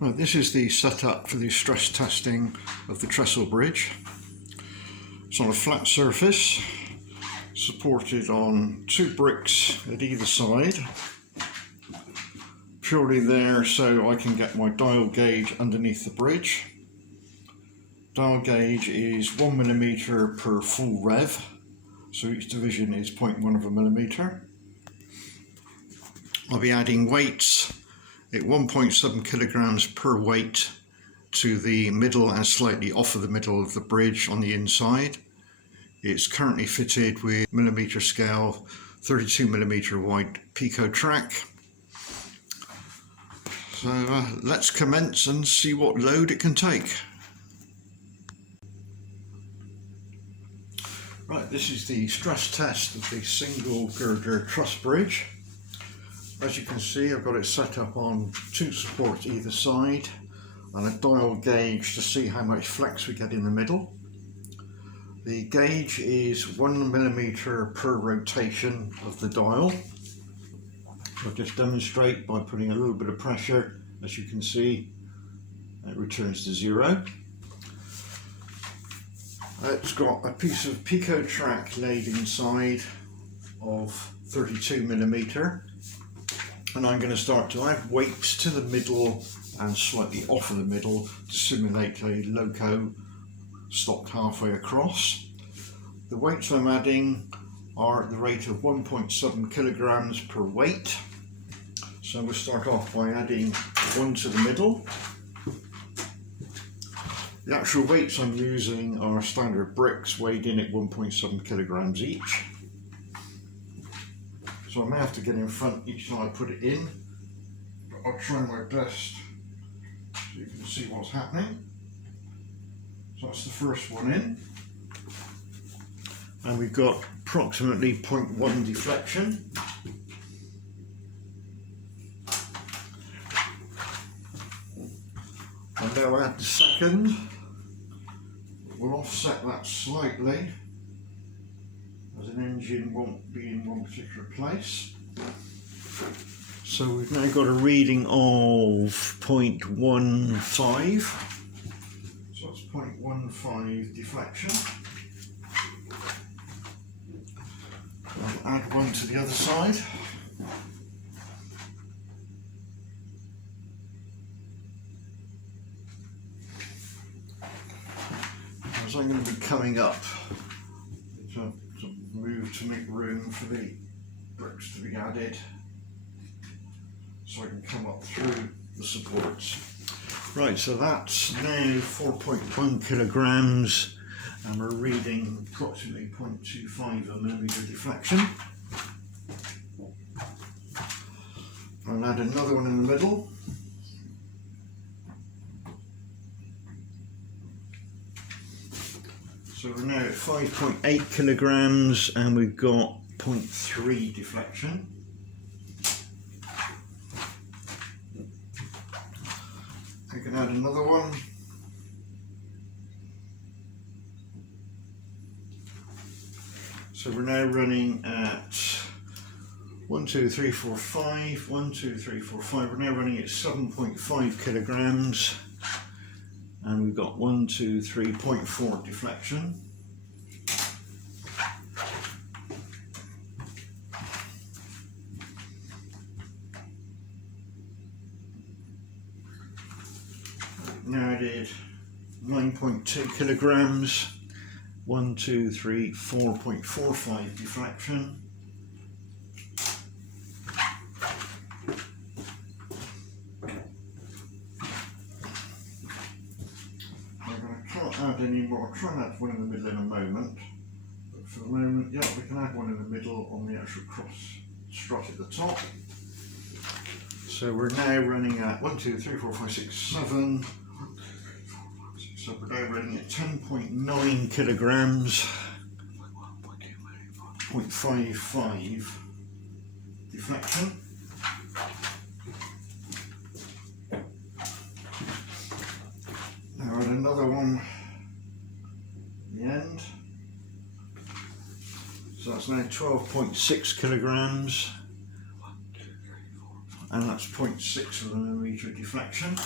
Right, this is the setup for the stress testing of the trestle bridge. It's on a flat surface, supported on 2 bricks at either side, purely there so I can get my dial gauge underneath the bridge. Dial gauge is 1mm per full rev, so each division is 0.1 of a millimetre. I'll be adding weights at 1.7 kilograms per weight to the middle and slightly off of the middle of the bridge on the inside. It's currently fitted with millimetre scale 32mm wide pico track. So let's commence and see what load it can take. Right, this is the stress test of the single girder truss bridge. As you can see, I've got it set up on 2 supports either side and a dial gauge to see how much flex we get in the middle. The gauge is 1mm per rotation of the dial. I'll just demonstrate by putting a little bit of pressure. As you can see, it returns to 0. It's got a piece of pico track laid inside of 32mm. And I'm going to start to add weights to the middle and slightly off of the middle to simulate a loco stopped halfway across. The weights I'm adding are at the rate of 1.7 kilograms per weight. So we'll start off by adding 1 to the middle. The actual weights I'm using are standard bricks weighed in at 1.7 kilograms each. So I may have to get in front each time I put it in, but I'll try my best so you can see what's happening. So that's the first one in. And we've got approximately 0.1 deflection. And now I add the second. We'll offset that slightly, as an engine won't be in one particular place. So we've now got a reading of 0.15. So that's 0.15 deflection. I'll add 1 to the other side. As I'm going to be coming up, to move to make room for the bricks to be added, so I can come up through the supports. Right, so that's now 4.1 kilograms and we're reading approximately 0.25 of a millimetre deflection. I'll add another one in the middle. So we're now at 5.8 kilograms and we've got 0.3 deflection. I can add another one. So we're now running at 1, 2, 3, 4, 5, 1, 2, 3, 4, 5. We're now running at 7.5 kilograms. And we've got 1, 2, 3.4 deflection. Now added 9.2 kilograms. 1, 2, 3, 4.45 deflection. Add any more. I'll try and add 1 in the middle in a moment, but for the moment, yeah, we can add 1 in the middle on the actual cross strut at the top. So we're now running at 1, 2, 3, 4, 5, 6, 7. So we're now running at 10.9 kilograms, 0.55 deflection. Now add another one. The end. So that's now 12.6 kilograms, and that's 0.6 of a millimetre deflection.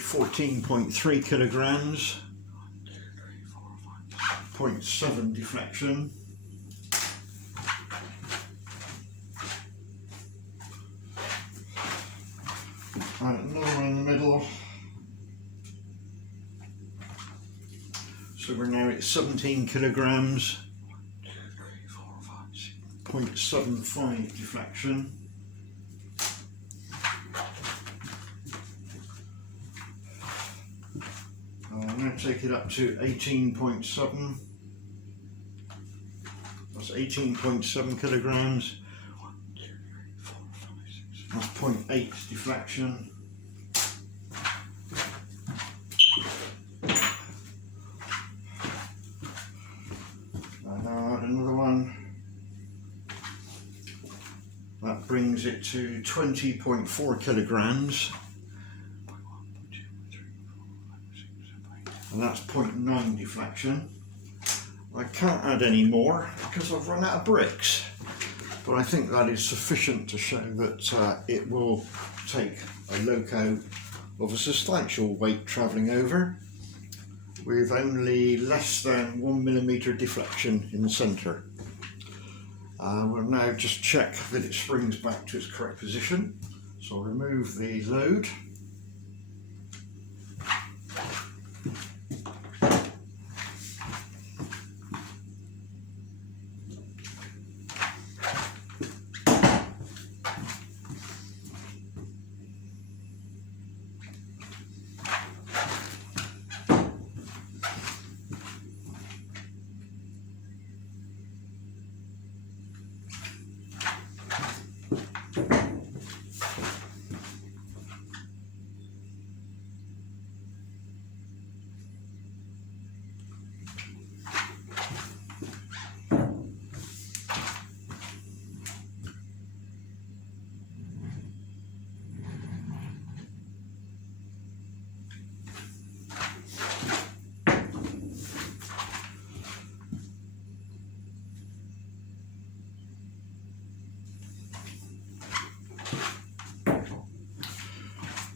14.3 kilograms, 0.7 deflection. And another one in the middle. So we're now at 17 kilograms, 0.75 deflection. I'll now take it up to 18.7. That's 18.7 kilograms. That's 0.8 deflection. And I'll add another one. That brings it to 20.4 kilograms. And that's 0.9 deflection. I can't add any more because I've run out of bricks. But I think that is sufficient to show that it will take a loco of a substantial weight travelling over with only less than 1mm deflection in the centre. We'll now just check that it springs back to its correct position. So I'll remove the load.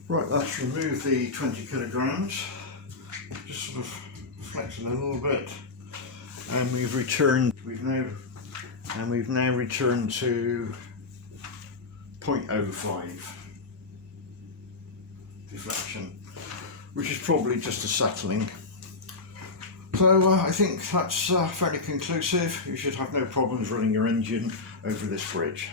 Right, that's removed the 20 kilograms, just sort of flexing a little bit, and we've now returned to 0.05 deflection, which is probably just a settling. So I think that's fairly conclusive. You should have no problems running your engine over this bridge.